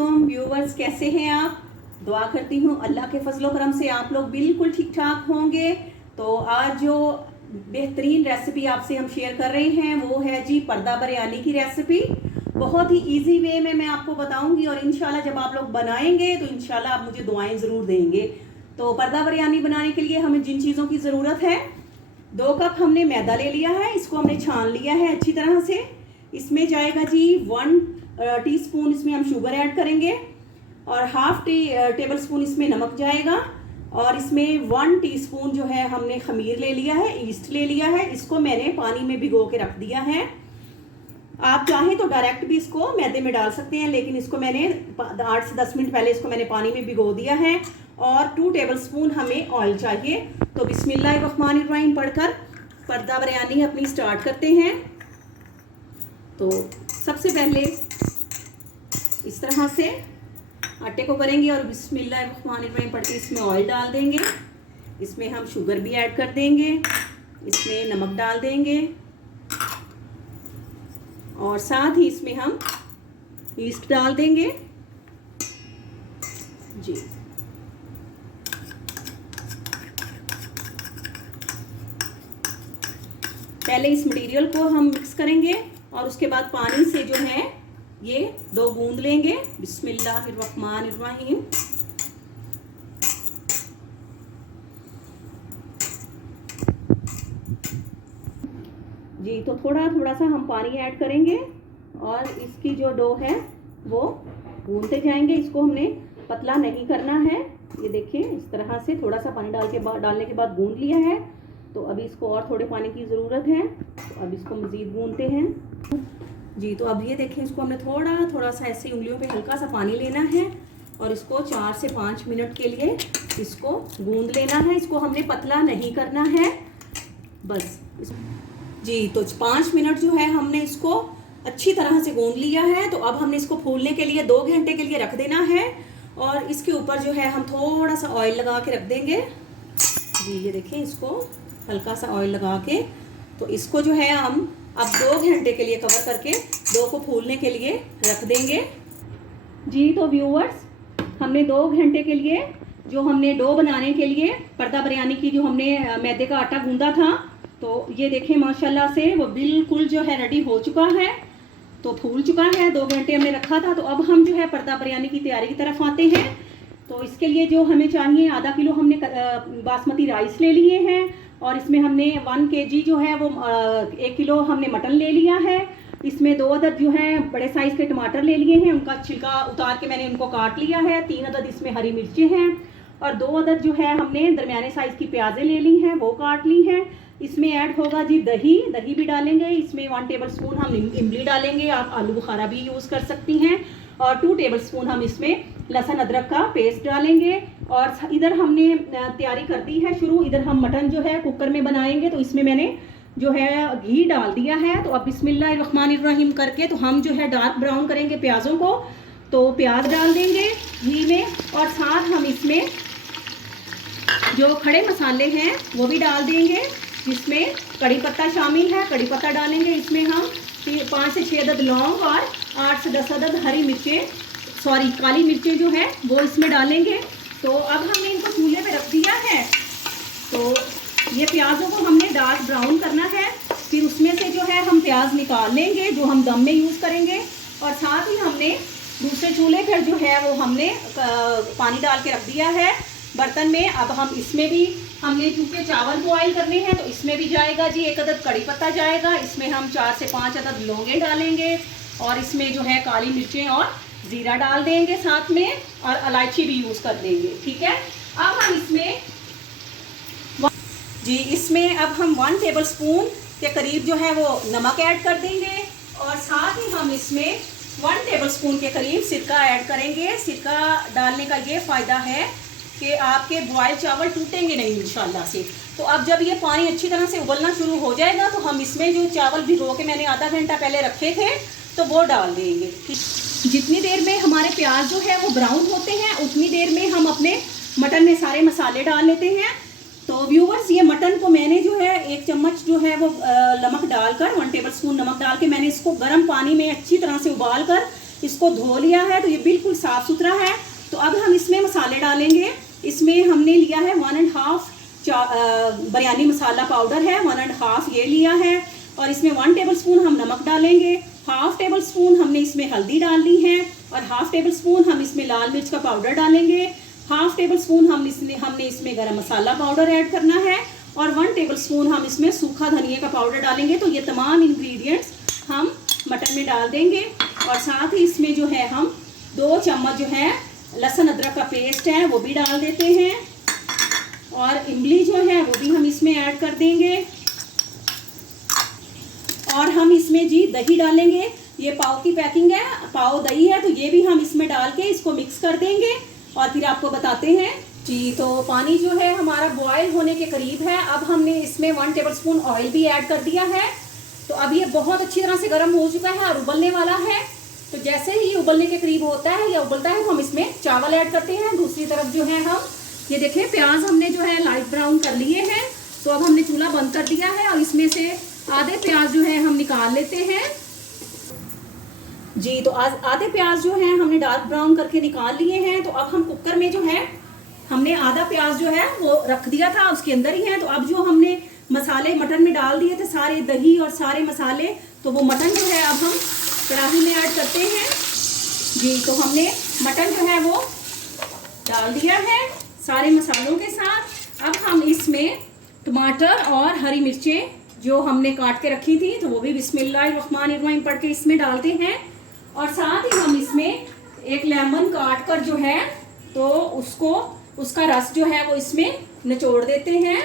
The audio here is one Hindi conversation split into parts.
अस्सलामुअलैकुम व्यूवर्स, कैसे हैं आप? दुआ करती हूँ अल्लाह के फजलो करम से आप लोग बिल्कुल ठीक ठाक होंगे। तो आज जो बेहतरीन रेसिपी आपसे हम शेयर कर रहे हैं वो है जी पर्दा बिरयानी की रेसिपी। बहुत ही इजी वे में मैं आपको बताऊंगी और इंशाल्लाह जब आप लोग बनाएंगे तो इंशाल्लाह आप मुझे दुआएं ज़रूर देंगे। तो पर्दा बिरयानी बनाने के लिए हमें जिन चीज़ों की ज़रूरत है, 2 कप हमने मैदा ले लिया है, इसको हमने छान लिया है अच्छी तरह से। इसमें जाएगा जी 1 टीस्पून इसमें हम शुगर ऐड करेंगे और हाफ टेबल स्पून इसमें नमक जाएगा और इसमें 1 टीस्पून जो है हमने खमीर ले लिया है, ईस्ट ले लिया है। इसको मैंने पानी में भिगो के रख दिया है। आप चाहें तो डायरेक्ट भी इसको मैदे में डाल सकते हैं, लेकिन इसको मैंने 8 से 10 मिनट पहले इसको मैंने पानी में भिगो दिया है। और 2 टेबल स्पून हमें ऑयल चाहिए। तो बिस्मिल्लाहिर्रहमानिर्रहीम पढ़कर पर्दा बिरयानी अपनी स्टार्ट करते हैं। तो सबसे पहले इस तरह से आटे को करेंगे और बिस्मिल्लाहिर्रहमानिर्रहीम पढ़ के इसमें ऑयल डाल देंगे। इसमें हम शुगर भी ऐड कर देंगे, इसमें नमक डाल देंगे और साथ ही इसमें हम ईस्ट डाल देंगे जी। पहले इस मटेरियल को हम मिक्स करेंगे और उसके बाद पानी से जो है ये 2 बूंद लेंगे। बिस्मिल्लाहिर्रहमानिर्रहीम। जी, तो थोड़ा थोड़ा सा हम पानी ऐड करेंगे और इसकी जो डो है वो गूंदते जाएंगे। इसको हमने पतला नहीं करना है। ये देखिए इस तरह से थोड़ा सा पानी डालने के बाद गूंद लिया है। तो अभी इसको और थोड़े पानी की ज़रूरत है, तो अब इसको मज़ीद गूंदते हैं जी। तो अब ये देखें, इसको हमने थोड़ा थोड़ा सा ऐसे उंगलियों पे हल्का सा पानी लेना है और इसको 4 से 5 मिनट के लिए इसको गूंद लेना है। इसको हमने पतला नहीं करना है बस जी। तो 5 मिनट जो है हमने इसको अच्छी तरह से गूंद लिया है। तो अब हमने इसको फूलने के लिए 2 घंटे के लिए रख देना है और इसके ऊपर जो है हम थोड़ा सा ऑयल लगा के रख देंगे जी। ये देखें, इसको हल्का सा ऑयल लगा के, तो इसको जो है हम अब 2 घंटे के लिए कवर करके डो को फूलने के लिए रख देंगे जी। तो व्यूअर्स, हमने 2 घंटे के लिए जो हमने डो बनाने के लिए पर्दा बिरयानी की जो हमने मैदे का आटा गूंदा था, तो ये देखें माशाल्लाह से वो बिल्कुल जो है रेडी हो चुका है। तो फूल चुका है, 2 घंटे हमने रखा था। तो अब हम जो है पर्दा बिरयानी की तैयारी की तरफ आते हैं। तो इसके लिए जो हमें चाहिए, आधा किलो हमने बासमती राइस ले लिए हैं और इसमें हमने 1 kg जो है वो 1 किलो हमने मटन ले लिया है। इसमें 2 अदद जो है बड़े साइज़ के टमाटर ले लिए हैं, उनका छिलका उतार के मैंने उनको काट लिया है। 3 अदद इसमें हरी मिर्चें हैं और 2 अदद जो है हमने दरमियाने साइज़ की प्याज़ें ले ली हैं, वो काट ली हैं। इसमें ऐड होगा जी दही भी डालेंगे। इसमें 1 टेबल स्पून हम इमली डालेंगे, आप आलू बुखारा भी यूज़ कर सकती हैं। और 2 टेबल स्पून हम इसमें लहसुन अदरक का पेस्ट डालेंगे। और इधर हमने तैयारी कर दी है शुरू। इधर हम मटन जो है कुकर में बनाएंगे, तो इसमें मैंने जो है घी डाल दिया है। तो अब बिस्मिल्लाहिर्रहमानिर्रहीम करके तो हम जो है डार्क ब्राउन करेंगे प्याज़ों को। तो प्याज डाल देंगे घी में और साथ हम इसमें जो खड़े मसाले हैं वो भी डाल देंगे, जिसमें कड़ी पत्ता शामिल है। कड़ी पत्ता डालेंगे। इसमें हम 5 से 6 अदद लौंग और 8 से 10 अदद काली मिर्चें जो है वो इसमें डालेंगे। तो अब हमने इनको चूल्हे पे रख दिया है। तो ये प्याज़ों को हमने डार्क ब्राउन करना है। फिर उसमें से जो है हम प्याज निकाल लेंगे जो हम दम में यूज़ करेंगे। और साथ ही हमने दूसरे चूल्हे पर जो है वो हमने पानी डाल के रख दिया है बर्तन में। अब हम इसमें भी हमने चूँकि चावल बॉयल करने हैं, तो इसमें भी जाएगा जी 1 अदद कड़ी पत्ता जाएगा। इसमें हम 4 से 5 अदद लौंगे डालेंगे और इसमें जो है काली मिर्चें और ज़ीरा डाल देंगे साथ में, और इलायची भी यूज़ कर देंगे। ठीक है, अब हम इसमें अब हम 1 टेबल स्पून के करीब जो है वो नमक ऐड कर देंगे और साथ ही हम इसमें 1 टेबल स्पून के करीब सिरका ऐड करेंगे। सिरका डालने का ये फ़ायदा है कि आपके बॉयल चावल टूटेंगे नहीं इंशाल्लाह से। तो अब जब ये पानी अच्छी तरह से उबलना शुरू हो जाएगा, तो हम इसमें जो चावल भिगो के मैंने आधा घंटा पहले रखे थे, तो वो डाल देंगे। जितनी देर में हमारे प्याज जो है वो ब्राउन होते हैं, उतनी देर में हम अपने मटन में सारे मसाले डाल लेते हैं। तो व्यूवर्स, ये मटन को मैंने जो है 1 चम्मच जो है वो नमक डालकर 1 टेबल स्पून नमक डाल के मैंने इसको गर्म पानी में अच्छी तरह से उबाल कर इसको धो लिया है, तो ये बिल्कुल साफ़ सुथरा है। तो अब हम इसमें मसाले डालेंगे। इसमें हमने लिया है 1.5 बिरयानी मसाला पाउडर है, 1.5 ये लिया है। और इसमें 1 टेबलस्पून हम नमक डालेंगे, 1/2 टेबलस्पून हमने इसमें हल्दी डाल दी है, और 1/2 टेबलस्पून हम इसमें लाल मिर्च का पाउडर डालेंगे, 1/2 टेबलस्पून हमने इसमें गरम मसाला पाउडर ऐड करना है, और 1 टेबलस्पून हम इसमें सूखा धनिया का पाउडर डालेंगे। तो ये तमाम इंग्रेडिएंट्स हम मटन में डाल देंगे। और साथ ही इसमें जो है हम 2 चम्मच जो है लहसुन अदरक का पेस्ट है वो भी डाल देते हैं, और इमली जो है वो भी हम इसमें ऐड कर देंगे। और हम इसमें जी दही डालेंगे। ये पाव की पैकिंग है, पाव दही है, तो ये भी हम इसमें डाल के इसको मिक्स कर देंगे और फिर आपको बताते हैं जी। तो पानी जो है हमारा बॉयल होने के करीब है। अब हमने इसमें 1 टेबलस्पून ऑयल भी ऐड कर दिया है। तो अब ये बहुत अच्छी तरह से गर्म हो चुका है और उबलने वाला है। तो जैसे ही ये उबलने के करीब होता है या उबलता है तो हम इसमें चावल ऐड करते हैं। दूसरी तरफ जो है हम ये देखिए प्याज हमने जो है लाइट ब्राउन कर लिए हैं। तो अब हमने चूल्हा बंद कर दिया है और इसमें से आधे प्याज जो है हम निकाल लेते हैं जी। तो आधे प्याज जो है हमने डार्क ब्राउन करके निकाल लिए हैं। तो अब हम कुकर में जो है हमने आधा प्याज जो है वो रख दिया था, उसके अंदर ही है। तो अब जो हमने मसाले मटन में डाल दिए थे, सारे दही और सारे मसाले, तो वो मटन जो है अब हम कढ़ाई में ऐड करते हैं जी। तो हमने मटन जो है वो डाल दिया है सारे मसालों के साथ। अब हम इसमें टमाटर और हरी मिर्चें जो हमने काट के रखी थी तो वो भी बिस्मिल्लाहिर्रहमानिर्रहीम पढ़ के इसमें डालते हैं। और साथ ही हम इसमें एक लेमन काट कर जो है तो उसका रस जो है वो इसमें निचोड़ देते हैं।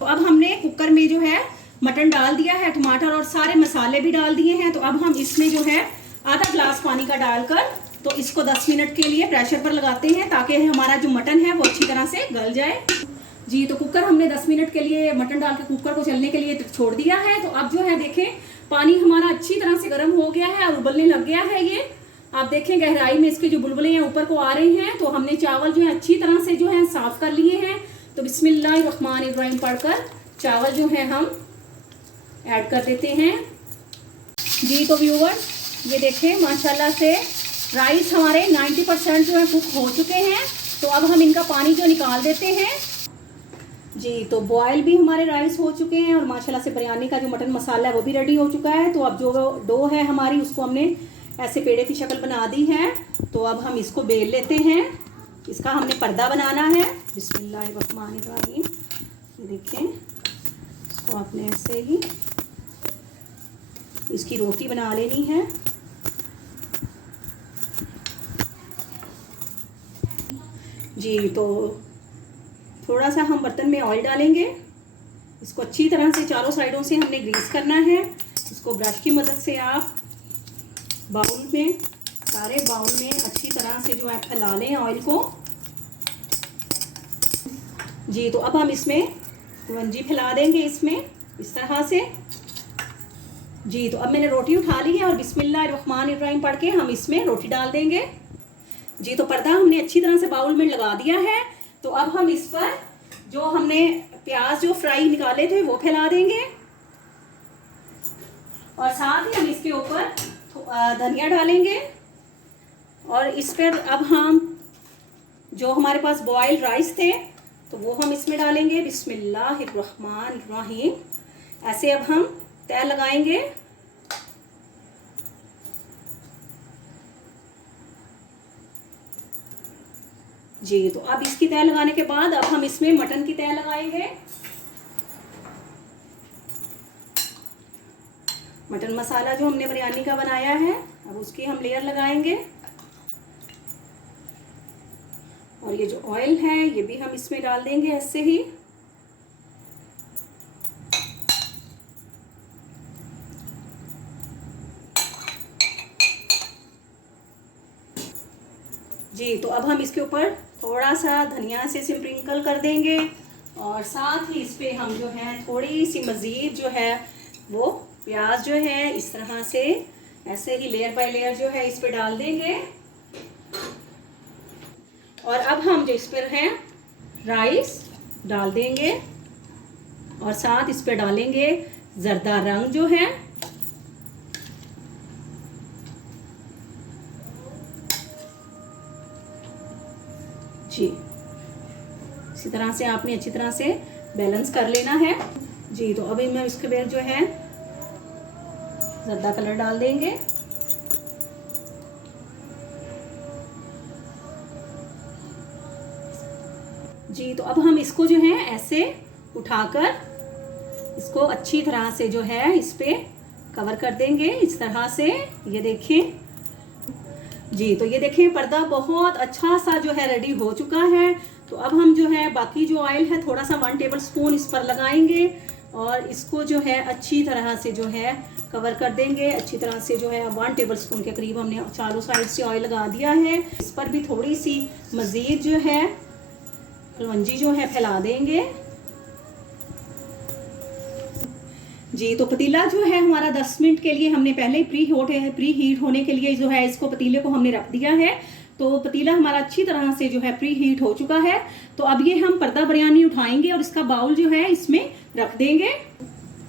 तो अब हमने कुकर में जो है मटन डाल दिया है, टमाटर और सारे मसाले भी डाल दिए हैं। तो अब हम इसमें जो है आधा ग्लास पानी का डालकर तो इसको 10 मिनट के लिए प्रेशर पर लगाते हैं ताकि हमारा जो मटन है वो अच्छी तरह से गल जाए जी। तो कुकर हमने 10 मिनट के लिए मटन डाल के कुकर को चलने के लिए छोड़ दिया है। तो अब जो है देखें पानी हमारा अच्छी तरह से गर्म हो गया है और उबलने लग गया है। ये आप देखें गहराई में इसके जो बुलबुले हैं ऊपर को आ रहे हैं। तो हमने चावल जो है अच्छी तरह से जो है साफ़ कर लिए हैं। तो बिस्मिल्लाहिर्रहमानिर्रहीम पढ़कर चावल जो है हम ऐड कर देते हैं जी। तो व्यूअर्स ये देखें माशाल्लाह से राइस हमारे 90% जो है कुक हो चुके हैं। तो अब हम इनका पानी जो निकाल देते हैं जी। तो बॉयल भी हमारे राइस हो चुके हैं और माशाल्लाह से बिरयानी का जो मटन मसाला है वो भी रेडी हो चुका है। तो अब जो डो है हमारी उसको हमने ऐसे पेड़े की शक्ल बना दी है। तो अब हम इसको बेल लेते हैं। इसका हमने पर्दा बनाना है। बिस्मिल्लाहिर्रहमानिर्रहीम ये देखें, इसको आपने ऐसे ही इसकी रोटी बना लेनी है जी। तो थोड़ा सा हम बर्तन में ऑयल डालेंगे। इसको अच्छी तरह से चारों साइडों से हमने ग्रीस करना है। इसको ब्रश की मदद से आप बाउल में सारे बाउल में अच्छी तरह से जो है फैला लें ऑयल को जी। तो अब हम इसमें वंजी फैला देंगे इसमें इस तरह से जी। तो अब मैंने रोटी उठा ली है और बिस्मिल्लाहिर्रहमानिर्रहीम पढ़ के हम इसमें रोटी डाल देंगे जी। तो पर्दा हमने अच्छी तरह से बाउल में लगा दिया है। तो अब हम इस पर जो हमने प्याज जो फ्राई निकाले थे वो फैला देंगे और साथ ही हम इसके ऊपर धनिया डालेंगे। और इस पर अब हम जो हमारे पास बॉयल राइस थे तो वो हम इसमें डालेंगे बिस्मिल्लाहिर्रहमानिर्रहीम। ऐसे अब हम तय लगाएंगे जी। तो अब इसकी तय लगाने के बाद अब हम इसमें मटन की तय लगाएंगे। मटन मसाला जो हमने बिरयानी का बनाया है अब उसकी हम लेयर लगाएंगे। और ये जो ऑयल है ये भी हम इसमें डाल देंगे ऐसे ही जी। तो अब हम इसके ऊपर थोड़ा सा धनिया से स्प्रिंकल कर देंगे और साथ ही इस पे हम जो है थोड़ी सी मज़ीद जो है वो प्याज जो है इस तरह से ऐसे ही लेयर बाय लेयर जो है इस पे डाल देंगे। और अब हम जो इस पर है राइस डाल देंगे और साथ इस पे डालेंगे ज़रदा रंग जो है जी इसी तरह से आपने अच्छी तरह से बैलेंस कर लेना है जी। तो अभी मैं इसके बाद जो है जर्दा कलर डाल देंगे। जी तो अब हम इसको जो है ऐसे उठाकर इसको अच्छी तरह से जो है इस पे कवर कर देंगे इस तरह से। ये देखें जी, तो ये देखें पर्दा बहुत अच्छा सा जो है रेडी हो चुका है। तो अब हम जो है बाकी जो ऑयल है थोड़ा सा 1 टेबल स्पून इस पर लगाएंगे और इसको जो है अच्छी तरह से जो है कवर कर देंगे। अच्छी तरह से जो है 1 टेबल स्पून के करीब हमने चारों साइड से ऑयल लगा दिया है। इस पर भी थोड़ी सी मज़ीद जो है कलवंजी जो है फैला देंगे जी। तो पतीला जो है हमारा 10 मिनट के लिए हमने पहले ही प्री हीट होने के लिए जो है इसको पतीले को हमने रख दिया है। तो पतीला हमारा अच्छी तरह से जो है प्री हीट हो चुका है। तो अब ये हम पर्दा बिरयानी उठाएंगे और इसका बाउल जो है इसमें रख देंगे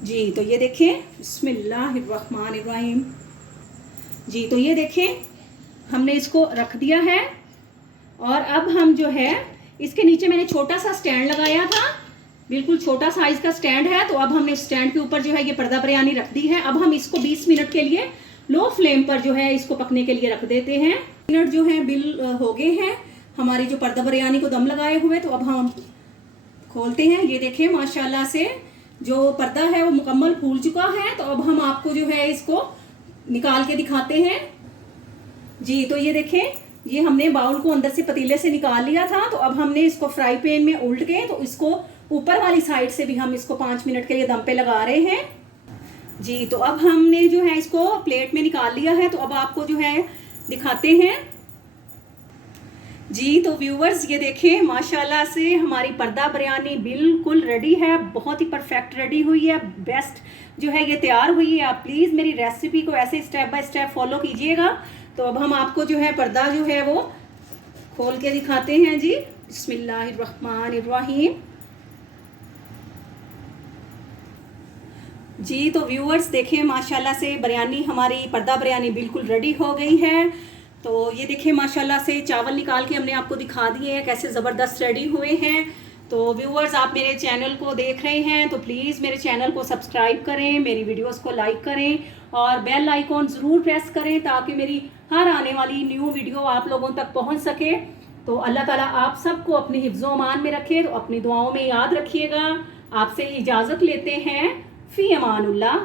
जी। तो ये देखें बिस्मिल्लाहिर्रहमानिर्रहीम जी। तो ये देखें हमने इसको रख दिया है और अब हम जो है इसके नीचे मैंने छोटा सा स्टैंड लगाया था, बिल्कुल छोटा साइज का स्टैंड है। तो अब हमने स्टैंड के ऊपर जो है ये पर्दा बिरयानी रख दी है। अब हम इसको 20 मिनट के लिए लो फ्लेम पर जो है इसको पकने के लिए रख देते हैं। मिनट जो है बिल हो गए हैं हमारी जो पर्दा बिरयानी को दम लगाए हुए। तो अब हम खोलते हैं। ये देखिए माशाल्लाह से जो पर्दा है वो मुकम्मल फूल चुका है। तो अब हम आपको जो है इसको निकाल के दिखाते हैं जी। तो ये देखें ये हमने बाउल को अंदर से पतीले से निकाल लिया था। तो अब हमने इसको फ्राई पैन में उल्ट के तो इसको ऊपर वाली साइड से भी हम इसको 5 मिनट के लिए दम पे लगा रहे हैं जी। तो अब हमने जो है इसको प्लेट में निकाल लिया है। तो अब आपको जो है दिखाते हैं जी। तो व्यूवर्स ये देखें माशाल्लाह से हमारी पर्दा बिरयानी बिल्कुल रेडी है, बहुत ही परफेक्ट रेडी हुई है, बेस्ट जो है ये तैयार हुई है। आप प्लीज़ मेरी रेसिपी को ऐसे स्टेप बाय स्टेप फॉलो कीजिएगा। तो अब हम आपको जो है पर्दा जो है वो खोल के दिखाते हैं जी। बिस्मिल्लाहिर्रहमानिर्रहीम जी। तो व्यूअर्स देखें माशाल्लाह से बिरयानी हमारी पर्दा बिरयानी बिल्कुल रेडी हो गई है। तो ये देखें माशाल्लाह से चावल निकाल के हमने आपको दिखा दिए हैं कैसे ज़बरदस्त रेडी हुए हैं। तो व्यूअर्स आप मेरे चैनल को देख रहे हैं तो प्लीज़ मेरे चैनल को सब्सक्राइब करें, मेरी वीडियोस को लाइक करें और बेल आइकॉन ज़रूर प्रेस करें ताकि मेरी हर आने वाली न्यू वीडियो आप लोगों तक पहुंच सके। तो अल्लाह ताला आप सबको अपनी हिफ्ज़ो अमान में रखे। तो अपनी दुआओं में याद रखिएगा। आपसे इजाज़त लेते हैं। फ़ी अमानुल्लाह।